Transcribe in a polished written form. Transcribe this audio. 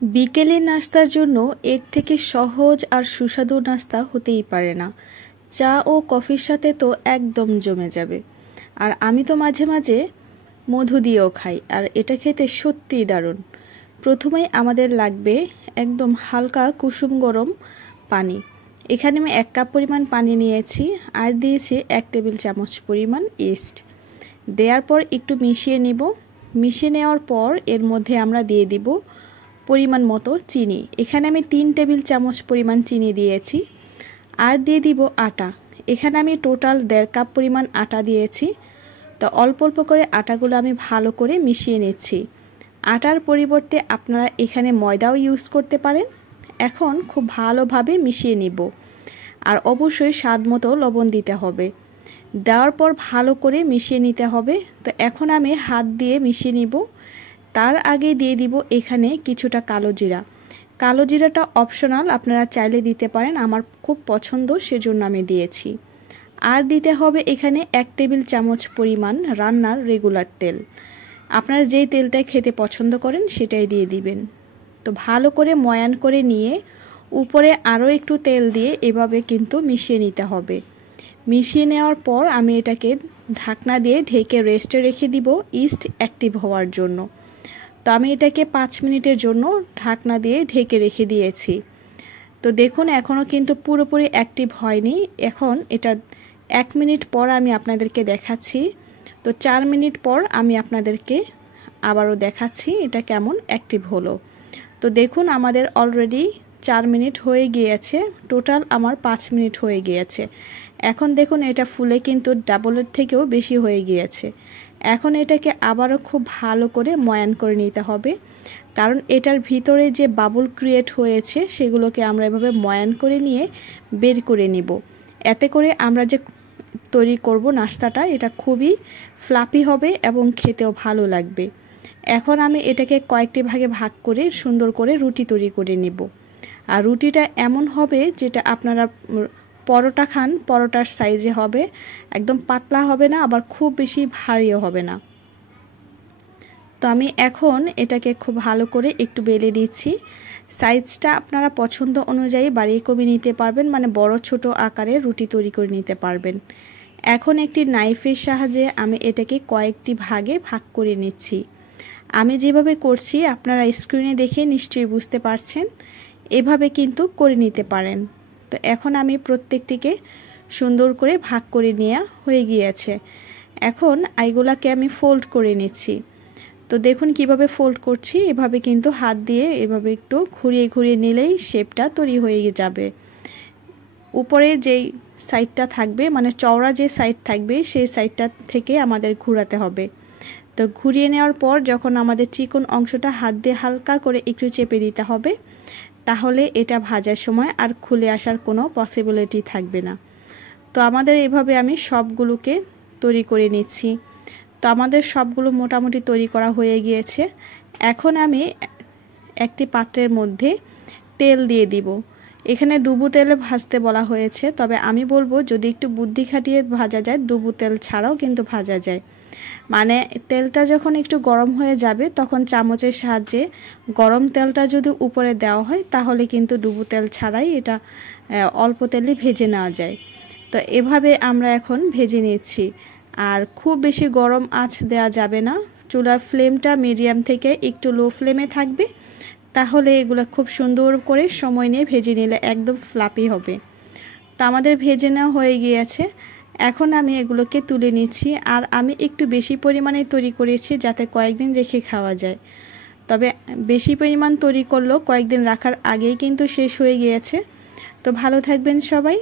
বিকেলের নাস্তার জন্য এর থেকে সহজ আর সুস্বাদু নাস্তা হতেই পারে না। চা ও কফির সাথে তো একদম জমে যাবে। আর আমি তো মাঝে মাঝে মধু দিয়েও খাই, আর এটা খেতে সত্যিই দারুণ। প্রথমেই আমাদের লাগবে একদম হালকা কুসুম গরম পানি। এখানে আমি 1 কাপ পরিমাণ পানি নিয়েছি, আর দিয়েছি 1 টেবিল চামচ পরিমাণ ইস্ট। দেওয়ার পর একটু মিশিয়ে নিব। মিশিয়ে নেওয়ার পর এর মধ্যে আমরা দিয়ে দিব পরিমাণ মতো চিনি। এখানে আমি 3 টেবিল চামচ পরিমাণ চিনি দিয়েছি। আর দিয়ে দিব আটা। এখানে আমি টোটাল 1.5 কাপ পরিমাণ আটা দিয়েছি। তো অল্প অল্প করে আটাগুলো আমি ভালো করে মিশিয়ে নিচ্ছি। আটার পরিবর্তে আপনারা এখানে ময়দাও ইউজ করতে পারেন। এখন খুব ভালোভাবে মিশিয়ে নিব। আর অবশ্যই স্বাদ মতো লবণ দিতে হবে। দেওয়ার পর ভালো করে মিশিয়ে নিতে হবে। তো এখন আমি হাত দিয়ে মিশিয়ে নিব। তার আগে দিয়ে দিব এখানে কিছুটা কালো জিরা। কালো জিরাটা অপশনাল, আপনারা চাইলে দিতে পারেন, আমার খুব পছন্দ সেজন্য আমি দিয়েছি। আর দিতে হবে এখানে 1 টেবিল চামচ পরিমাণ রান্নার রেগুলার তেল। আপনারা যেই তেলটা খেতে পছন্দ করেন সেটাই দিয়ে দিবেন। তো ভালো করে ময়ান করে নিয়ে উপরে আরও একটু তেল দিয়ে এভাবে কিন্তু মিশিয়ে নিতে হবে। মিশিয়ে নেওয়ার পর আমি এটাকে ঢাকনা দিয়ে ঢেকে রেস্টে রেখে দিব ইস্ট অ্যাক্টিভ হওয়ার জন্য। তো আমি এটাকে 5 মিনিটের জন্য ঢাকনা দিয়ে ঢেকে রেখে দিয়েছি। তো দেখুন এখনও কিন্তু পুরোপুরি অ্যাক্টিভ হয়নি। এখন এটা 1 মিনিট পর আমি আপনাদেরকে দেখাচ্ছি। তো 4 মিনিট পর আমি আপনাদেরকে আবারও দেখাচ্ছি এটা কেমন অ্যাক্টিভ হলো। তো দেখুন আমাদের অলরেডি 4 মিনিট হয়ে গিয়েছে, টোটাল আমার 5 মিনিট হয়ে গিয়েছে। এখন দেখুন এটা ফুলে কিন্তু ডাবলের থেকেও বেশি হয়ে গিয়েছে। এখন এটাকে আবারও খুব ভালো করে ময়ান করে নিতে হবে, কারণ এটার ভিতরে যে বাবল ক্রিয়েট হয়েছে সেগুলোকে আমরা এভাবে ময়ান করে নিয়ে বের করে নিব। এতে করে আমরা যে তৈরি করব নাস্তাটা, এটা খুবই ফ্লাফি হবে এবং খেতেও ভালো লাগবে। এখন আমি এটাকে কয়েকটি ভাগে ভাগ করে সুন্দর করে রুটি তৈরি করে নেব। আর রুটিটা এমন হবে যেটা আপনারা পরোটা খান, পরোটার সাইজে হবে, একদম পাতলা হবে না, আবার খুব বেশি ভারীও হবে না। তো আমি এখন এটাকে খুব ভালো করে একটু বেলে দিচ্ছি। সাইজটা আপনারা পছন্দ অনুযায়ী বাড়িয়ে কমিয়ে নিতে পারবেন, মানে বড় ছোট আকারে রুটি তৈরি করে নিতে পারবেন। এখন একটি নাইফের সাহায্যে আমি এটাকে কয়েকটি ভাগে ভাগ করে নিচ্ছি। আমি যেভাবে করছি আপনারা স্ক্রিনে দেখে নিশ্চয়ই বুঝতে পারছেন। এভাবে কিন্তু করে নিতে পারেন। তো এখন আমি প্রত্যেকটিকে সুন্দর করে ভাগ করে নেওয়া হয়ে গিয়েছে। এখন এইগুলাকে আমি ফোল্ড করে নিচ্ছি। তো দেখুন কিভাবে ফোল্ড করছি, এভাবে কিন্তু হাত দিয়ে এভাবে একটু ঘুরিয়ে ঘুরিয়ে নিলেই শেপটা তৈরি হয়ে যাবে। উপরে যেই সাইডটা থাকবে, মানে চওড়া যে সাইড থাকবে, সেই সাইডটা থেকে আমাদের ঘোরাতে হবে। তো ঘুরিয়ে নেওয়ার পর যখন আমাদের চিকন অংশটা হাত দিয়ে হালকা করে একটু চেপে দিতে হবে, তাহলে এটা ভাজার সময় আর খুলে আসার কোনো পসিবিলিটি থাকবে না। তো আমাদের এভাবে আমি সবগুলোকে তৈরি করে নিচ্ছি। তো আমাদের সবগুলো মোটামুটি তৈরি করা হয়ে গিয়েছে। এখন আমি একটি পাত্রের মধ্যে তেল দিয়ে দিব। এখানে ডুবো তেলে ভাজতে বলা হয়েছে, তবে আমি বলবো যদি একটু বুদ্ধি খাটিয়ে ভাজা যায়, ডুবো তেল ছাড়াও কিন্তু ভাজা যায়। মানে তেলটা যখন একটু গরম হয়ে যাবে তখন চামচের সাহায্যে গরম তেলটা যদি উপরে দেওয়া হয়, তাহলে কিন্তু ডুবো তেল ছাড়াই এটা অল্প তেলে ভেজে নেওয়া যায়। তো এভাবে আমরা এখন ভেজে নিচ্ছি। আর খুব বেশি গরম আঁচ দেওয়া যাবে না, চুলার ফ্লেমটা মিডিয়াম থেকে একটু লো ফ্লেমে থাকবে, তাহলে এগুলো খুব সুন্দর করে সময় নিয়ে ভেজে নিলে একদম ফ্লাপি হবে। তো আমাদের ভেজে নেওয়া হয়ে গিয়েছে। এখন আমি এগুলোকে তুলে নিচ্ছি। আর আমি একটু বেশি পরিমাণে তৈরি করেছি যাতে কয়েকদিন রেখে খাওয়া যায়। তবে বেশি পরিমাণ তৈরি করলেও কয়েকদিন রাখার আগেই কিন্তু শেষ হয়ে গিয়েছে। তো ভালো থাকবেন সবাই।